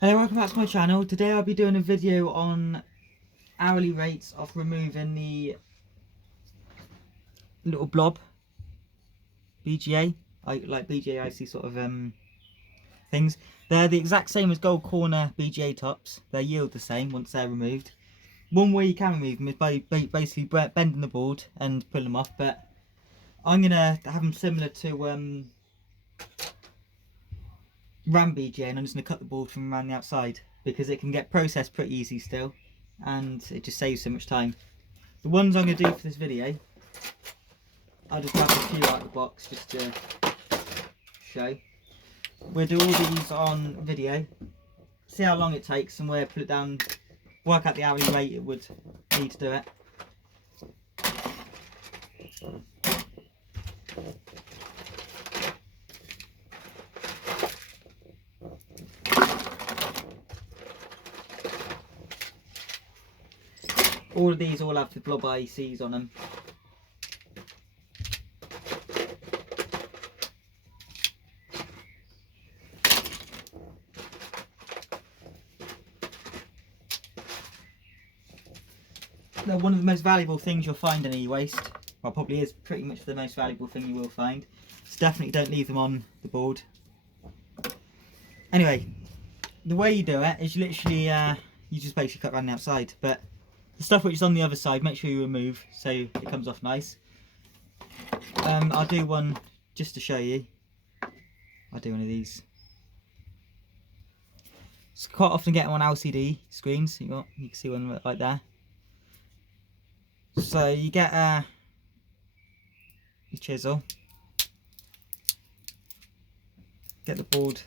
Hello, welcome back to my channel. Today I'll be doing a video on hourly rates of removing the little blob BGA, like BGA icy sort of things. They're the exact same as gold corner BGA tops. They yield the same once they're removed. One way you can remove them is by basically bending the board and pulling them off, but I'm going to have them similar to RAM BGA, and I'm just going to cut the board from around the outside because it can get processed pretty easy still and it just saves so much time. The ones I'm going to do for this video, I'll just grab a few out of the box just to show. We'll do all these on video, see how long it takes, and we'll put it down, work out the hourly rate it would need to do it. All of these all have the blob ICs on them. They're one of the most valuable things you'll find in Ewaste. Well, probably is pretty much the most valuable thing you will find. So definitely don't leave them on the board. Anyway, the way you do it is you literally, you just basically cut around the outside. But the stuff which is on the other side, make sure you remove so it comes off nice. I'll do one just to show you. I'll do one of these. It's quite often getting on LCD screens. You can see one right there. So you get your chisel, get the board,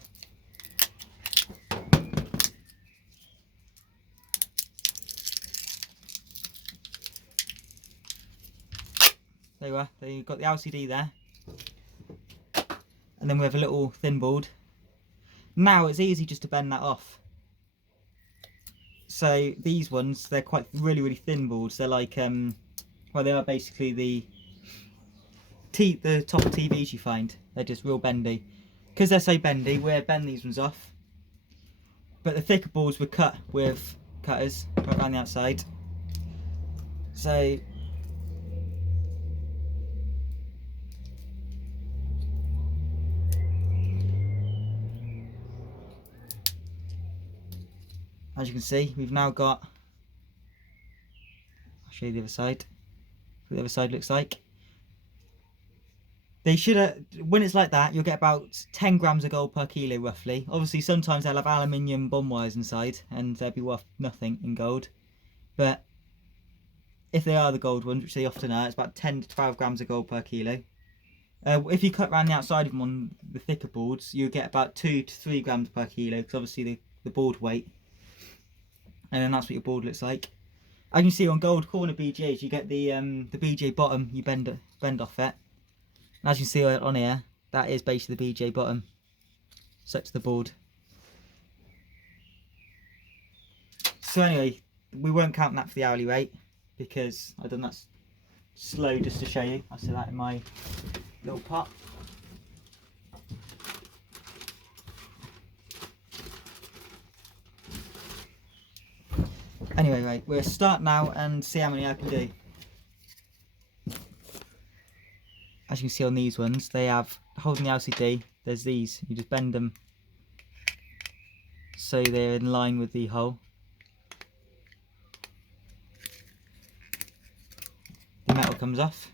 there you are, there you've got the LCD there, and then we have a little thin board. Now it's easy just to bend that off. So these ones, they're quite really thin boards. They're like well, they are basically the top of TVs you find. They're just real bendy. Because they're so bendy, we'll bend these ones off. But the thicker boards were cut with cutters right around the outside. So as you can see, we've now got, I'll show you the other side, what the other side looks like. They should, when it's like that, you'll get about 10 grams of gold per kilo roughly. Obviously sometimes they'll have aluminium bond wires inside and they'll be worth nothing in gold. But if they are the gold ones, which they often are, it's about 10 to 12 grams of gold per kilo. If you cut around the outside of them on the thicker boards, you'll get about 2 to 3 grams per kilo, because obviously the board weight. And then that's what your board looks like. As you can see on gold corner BGAs, you get the BGA bottom, you bend off it. And as you can see on here, that is basically the BGA bottom set to the board. So anyway, we won't count that for the hourly rate because I've done that slow just to show you. I'll set that in my little pot. Anyway, right, we'll start now and see how many I can do. As you can see on these ones, they have, holding the LCD, there's these, you just bend them so they're in line with the hole. The metal comes off.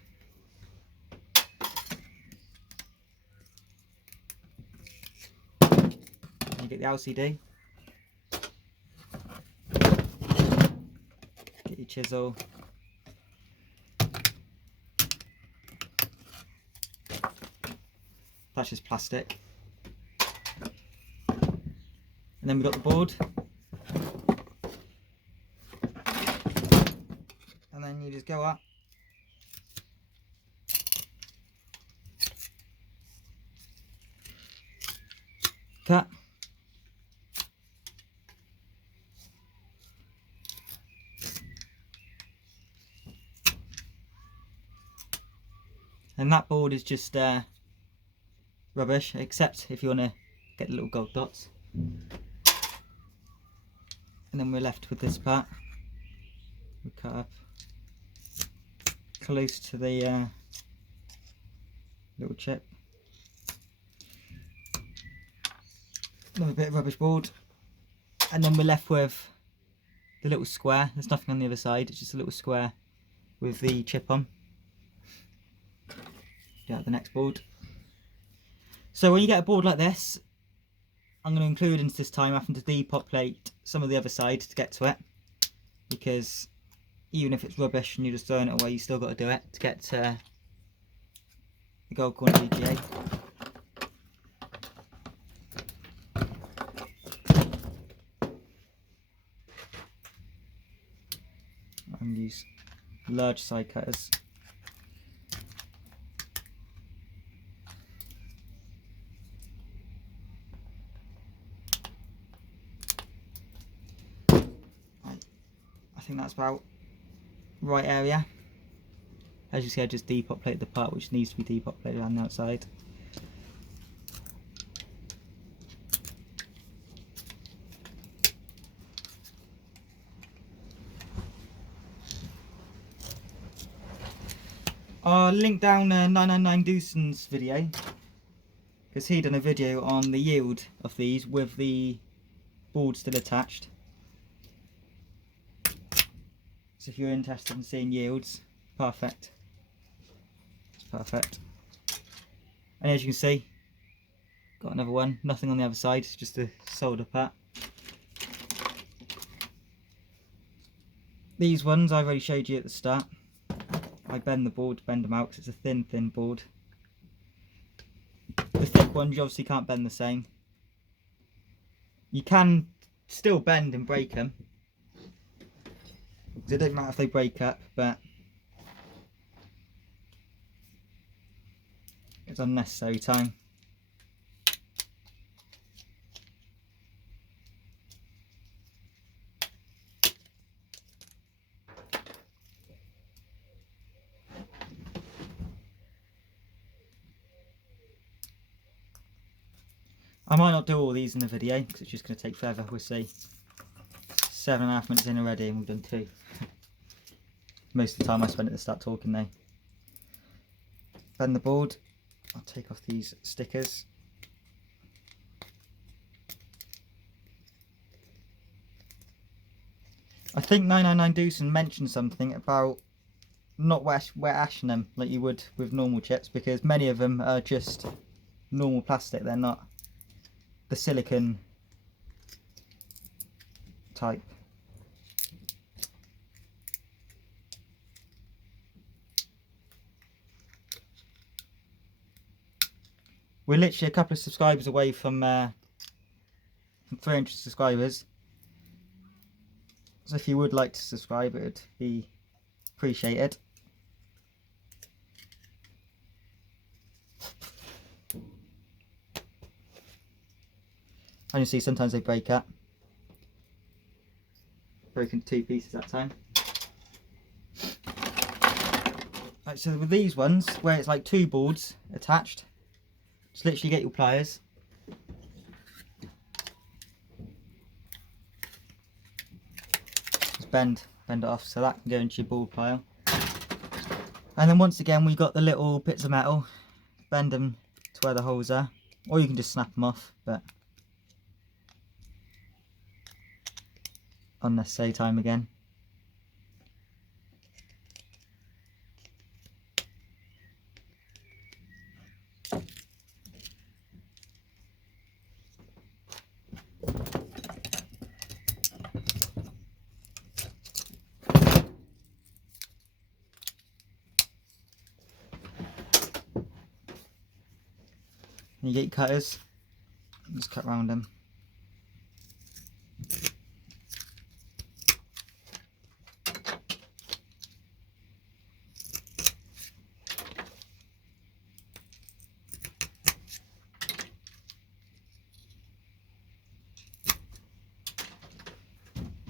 You get the LCD. Get your chisel. That's just plastic. And then we've got the board. And then you just go up. Cut. And that board is just rubbish, except if you want to get the little gold dots. and then we're left with this part. We cut up close to the little chip. Another bit of rubbish board, and then we're left with the little square. There's nothing on the other side, it's just a little square with the chip on. Get out the next board. So when you get a board like this, I'm going to include into this time having to depopulate some of the other side to get to it, because even if it's rubbish and you're just throwing it away, you still got to do it to get to the gold corner VGA. And use large side cutters. I think that's about right area. As you see, I just depopulated the part which needs to be depopulated on the outside. I'll link down 999 Dusan's video, because he done a video on the yield of these with the board still attached. So if you're interested in seeing yields, perfect. It's perfect. And as you can see, got another one, nothing on the other side, it's just a solder part. These ones I've already showed you at the start. I bend the board to bend them out because it's a thin board. The thick ones you obviously can't bend the same. You can still bend and break them. It doesn't matter if they break up, but it's unnecessary time. I might not do all these in the video because it's just going to take forever. We'll see. 7.5 minutes in already and we've done 2. Most of the time I spend at the start talking now. Bend the board. I'll take off these stickers. I think 999 Dusan mentioned something about not wet ashing them like you would with normal chips, because many of them are just normal plastic, they're not the silicone type. We're literally a couple of subscribers away from 300 subscribers. So if you would like to subscribe, it would be appreciated. And you see sometimes they break up. Broken 2 pieces that time. Right, so with these ones, where it's like 2 boards attached, just literally get your pliers. Just bend it off so that can go into your board pile. And then once again, we got the little bits of metal. Bend them to where the holes are, or you can just snap them off, but unnecessary time again. You get your cutters, just cut round them.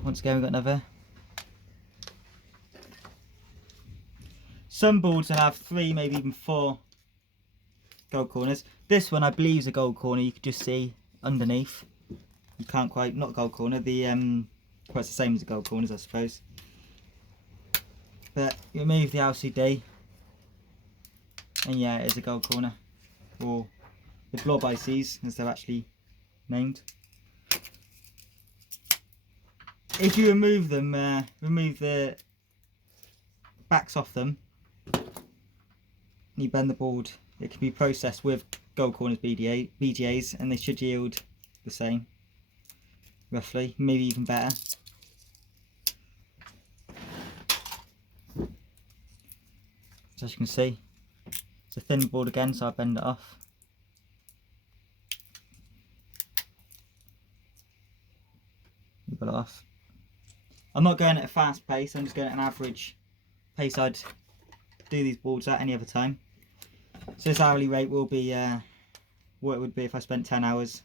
Once again, we've got another. Some boards will have 3, maybe even 4 gold corners. This one I believe is a gold corner. You can just see underneath. You can't quite, not gold corner, the Well, it's the same as the gold corners, I suppose. But you remove the LCD, and yeah, it is a gold corner, or the blob ICs as they're actually named. If you remove them, remove the backs off them, and you bend the board, it can be processed with gold corners BGAs, and they should yield the same, roughly, maybe even better. So as you can see, it's a thin board again, so I bend it off. You pull it off. I'm not going at a fast pace, I'm just going at an average pace I'd do these boards at any other time. So this hourly rate will be what it would be if I spent 10 hours.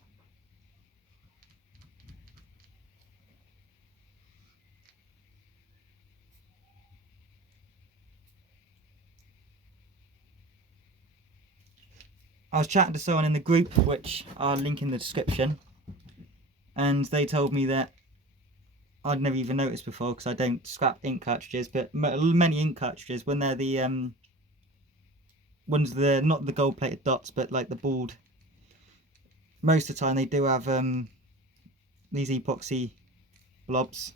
I was chatting to someone in the group, which I'll link in the description, and they told me that I'd never even noticed before because I don't scrap ink cartridges, but many ink cartridges, when they're the ones not the gold plated dots, but like the board, most of the time they do have these epoxy blobs.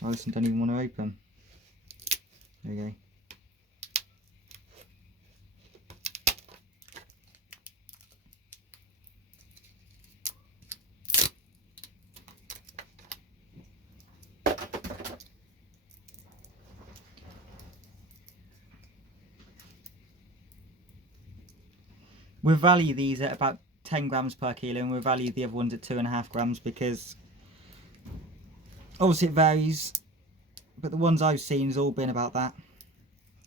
Oh, this one don't even want to open. There you go. We value these at about 10 grams per kilo, and we value the other ones at 2.5 grams because obviously it varies, but the ones I've seen has all been about that.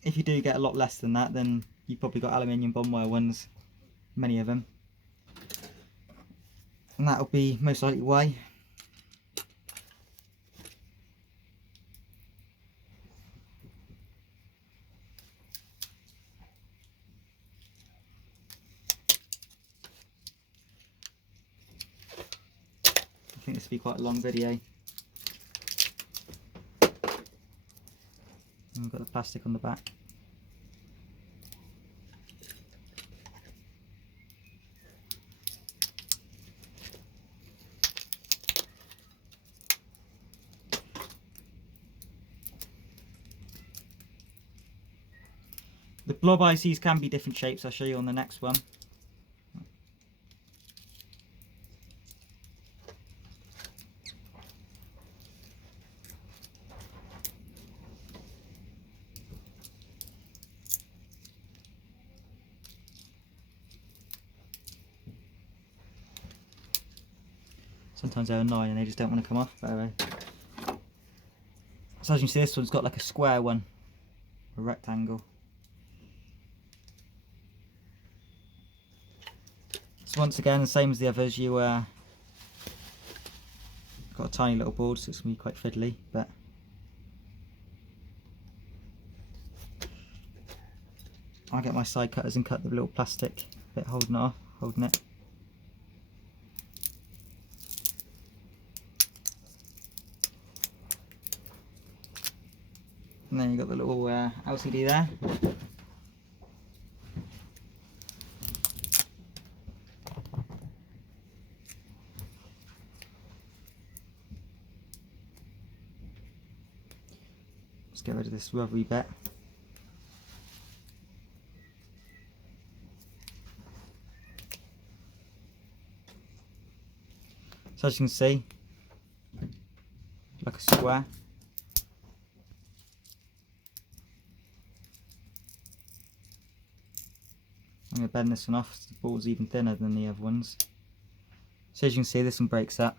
If you do get a lot less than that, then you've probably got aluminium bond wire ones, many of them, and that'll be most likely why. I think this will be quite a long video. And we've got the plastic on the back. The blob ICs can be different shapes, I'll show you on the next one. Sometimes they're annoying and they just don't want to come off. But anyway. So as you can see, this one's got like a square one, a rectangle. So once again, the same as the others, you got a tiny little board, so it's going to be quite fiddly, but I'll get my side cutters and cut the little plastic bit holding it off, holding it. And then you've got the little LCD there. Let's get rid of this rubbery bit. So as you can see, like a square. I'm going to bend this one off so the board's even thinner than the other ones. So as you can see, this one breaks up.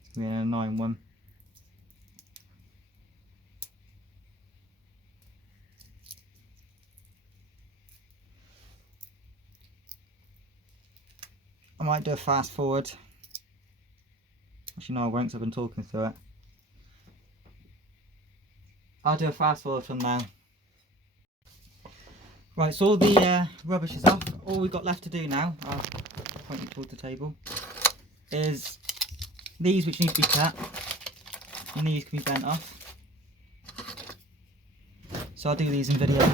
It's going to be a 9-1. I might do a fast forward. Actually no, I won't because I've been talking through it. I'll do a fast forward from now. Right, so all the rubbish is off. All we've got left to do now, I'll point you toward the table, is these which need to be cut. and these can be bent off. So I'll do these in video.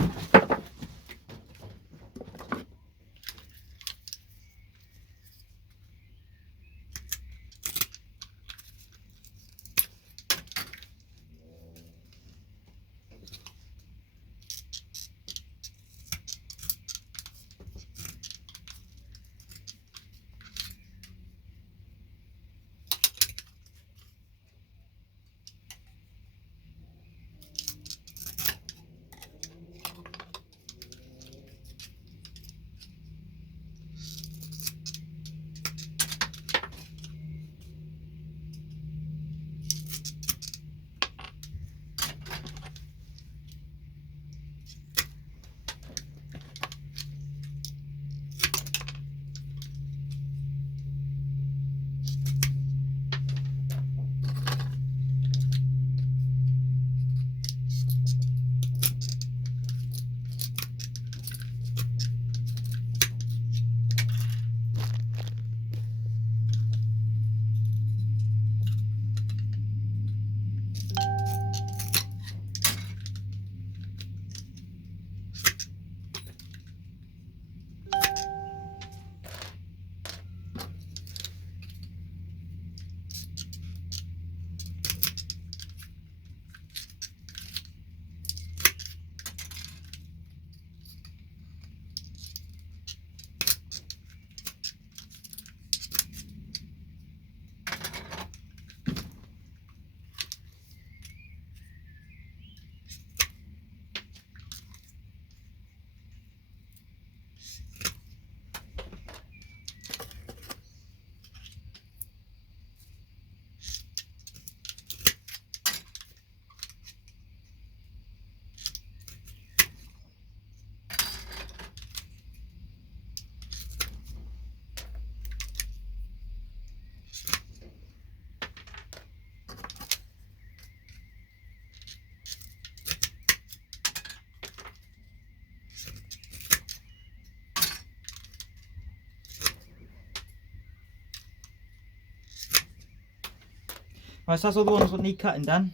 Right, so that's all the ones that need cutting done.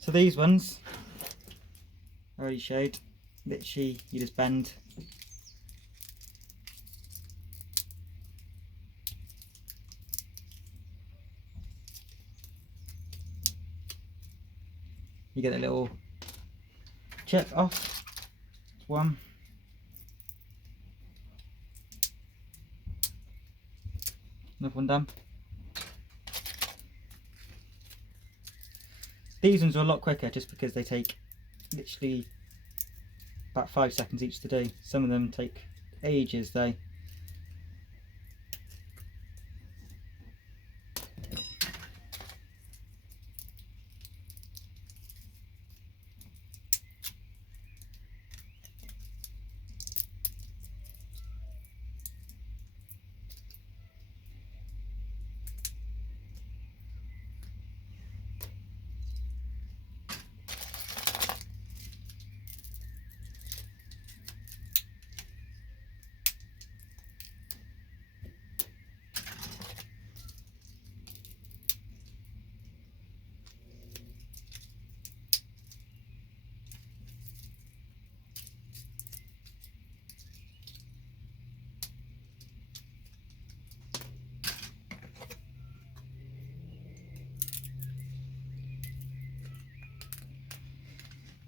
So these ones, I already showed, literally you just bend. You get a little chip off. That's one. Another one done. These ones are a lot quicker just because they take literally about 5 seconds each to do. Some of them take ages though.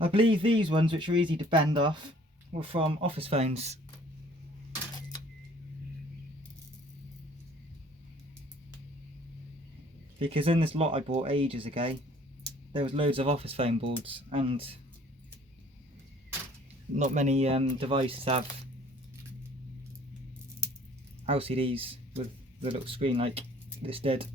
I believe these ones, which are easy to bend off, were from office phones. Because in this lot I bought ages ago, there was loads of office phone boards, and not many devices have LCDs with the little screen like this did.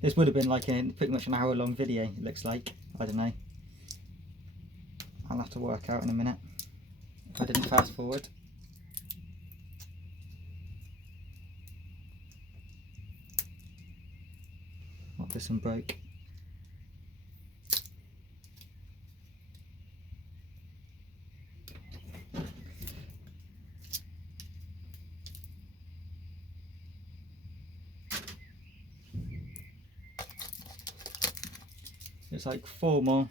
This would have been like pretty much an hour-long video, it looks like. I don't know. I'll have to work out in a minute if I didn't fast forward. What, this one broke. It's like 4 more.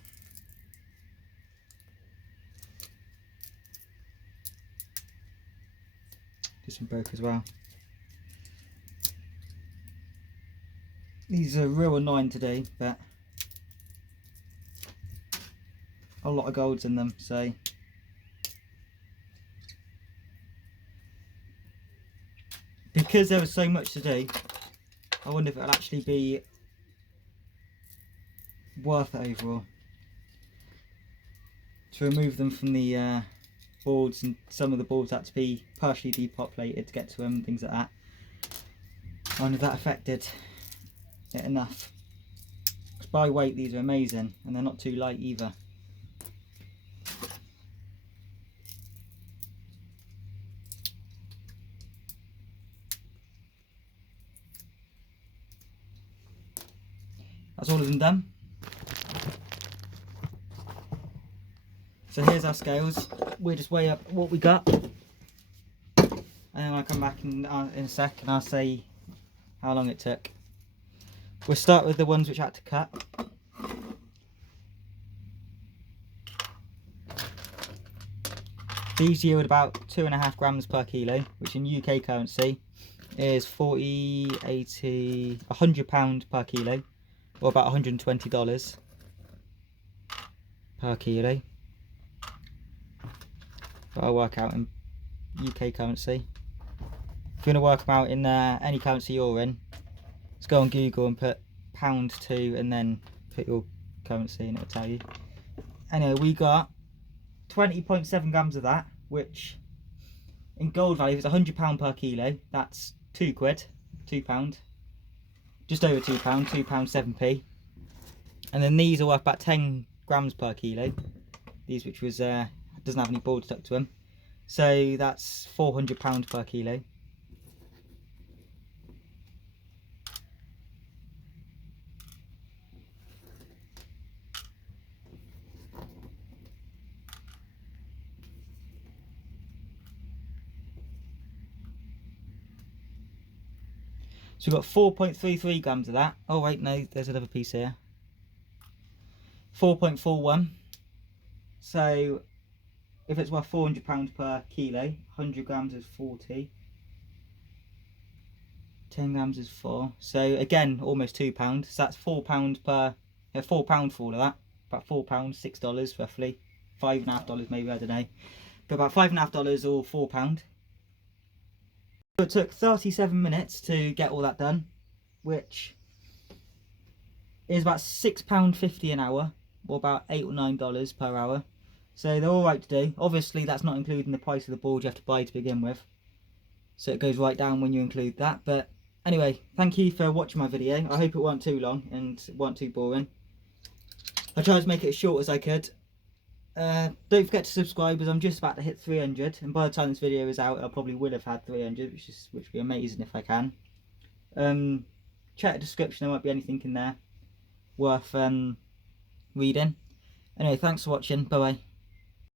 This one broke as well. These are real annoying today, but a lot of golds in them, so because there was so much to do, I wonder if it'll actually be worth it overall to remove them from the boards, and some of the boards had to be partially depopulated to get to them and things like that. I wonder if that affected it enough. Because by weight these are amazing, and they're not too light either. That's all of them done. So here's our scales. We'll just weigh up what we got, and then I'll come back in a sec and I'll say how long it took. We'll start with the ones which I had to cut. These yield about 2.5 grams per kilo, which in UK currency is 40, 80, £100 per kilo, or about $120 per kilo. But I'll work out in UK currency. If you want to work them out in any currency you're in, just go on Google and put £2 and then put your currency and it'll tell you. Anyway, we got 20.7 grams of that, which in gold value is £100 per kilo. That's £2, £2, just over £2, £2 7p. And then these are worth about 10 grams per kilo. These, which was doesn't have any board stuck to them, so that's £400 per kilo. So we've got 4.33 grams of that. Oh wait, no, there's another piece here. 4.41. So if it's worth £400 per kilo, 100 grams is 40. 10 grams is 4. So again, almost £2. So that's £4 per, £4 for all of that. About £4, $6 roughly. $5.50 maybe, I don't know. But about $5.50 or £4. So it took 37 minutes to get all that done, which is about £6.50 an hour, or about $8 or $9 per hour. So they're all right to do. Obviously that's not including the price of the board you have to buy to begin with, so it goes right down when you include that. But anyway, thank you for watching my video. I hope it weren't too long and it weren't too boring. I tried to make it as short as I could. Don't forget to subscribe, as I'm just about to hit 300, and by the time this video is out I probably will have had 300, which would be amazing if I can. Check the description, there might be anything in there worth reading. Anyway, thanks for watching, bye bye.